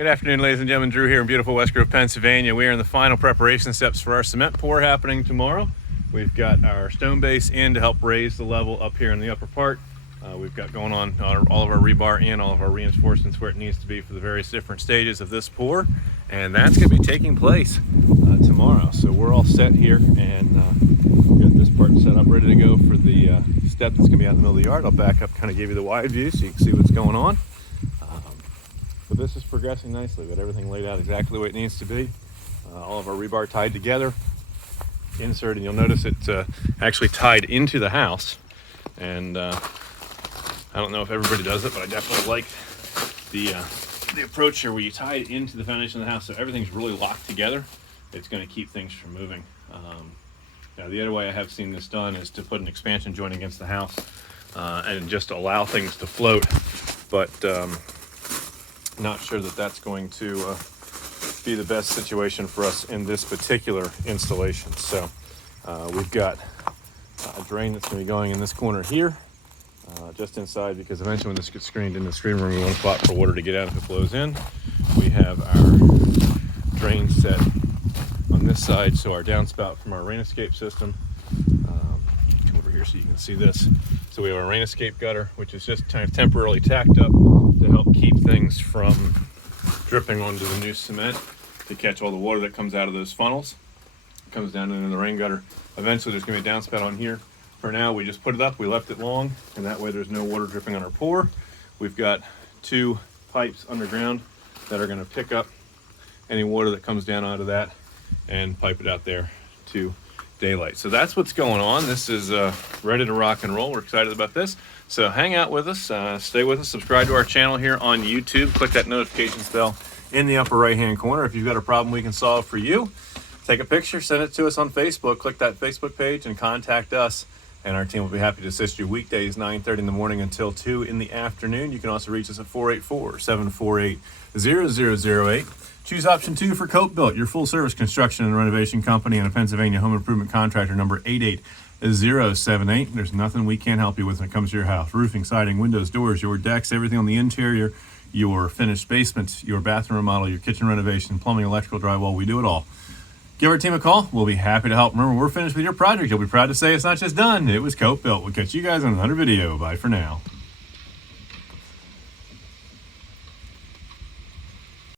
Good afternoon, ladies and gentlemen. Drew here in beautiful West Grove, Pennsylvania. We are in the final preparation steps for our cement pour happening tomorrow. We've got our stone base in to help raise the level up here in the upper part. We've got going on all of our rebar and all of our reinforcements where it needs to be for the various different stages of this pour. And that's going to be taking place tomorrow. So we're all set here and got this part set up, ready to go for the step that's going to be out in the middle of the yard. I'll back up, kind of give you the wide view so you can see what's going on. But this is progressing nicely. We've got everything laid out exactly the way it needs to be. All of our rebar tied together, insert, and you'll notice it's actually tied into the house. And I don't know if everybody does it, but I definitely like the approach here where you tie it into the foundation of the house so everything's really locked together. It's going to keep things from moving. Now the other way I have seen this done is to put an expansion joint against the house and just allow things to float. But not sure that that's going to be the best situation for us in this particular installation. So we've got a drain that's going to be going in this corner here, just inside, because eventually when this gets screened in the screen room, we want a spot for water to get out if it flows in. We have our drain set on this side, so our downspout from our rain escape system. Come over here so you can see this. So we have our rain escape gutter, which is just kind of temporarily tacked up to help keep things from dripping onto the new cement, to catch all the water that comes out of those funnels. It comes down into the rain gutter. Eventually there's going to be a downspout on here. For now we just put it up, we left it long, and that way there's no water dripping on our pour. We've got two pipes underground that are going to pick up any water that comes down out of that and pipe it out there to daylight. So that's what's going on. This is ready to rock and roll. We're excited about this. So hang out with us, stay with us, subscribe to our channel here on YouTube, click that notifications bell in the upper right hand corner. If you've got a problem we can solve for you, take a picture, send it to us on Facebook, click that Facebook page and contact us, and our team will be happy to assist you weekdays 9:30 in the morning until 2 in the afternoon. You can also reach us at 484-748-0008. Choose option 2 for 𝗗𝘁'𝘀, your full service construction and renovation company and a Pennsylvania home improvement contractor, number 88078. There's nothing we can't help you with when it comes to your house. Roofing, siding, windows, doors, your decks, everything on the interior, your finished basements, your bathroom remodel, your kitchen renovation, plumbing, electrical, drywall, we do it all. Give our team a call. We'll be happy to help. Remember, we're finished with your project. You'll be proud to say it's not just done. It was 𝗗𝘁'𝘀. We'll catch you guys on another video. Bye for now.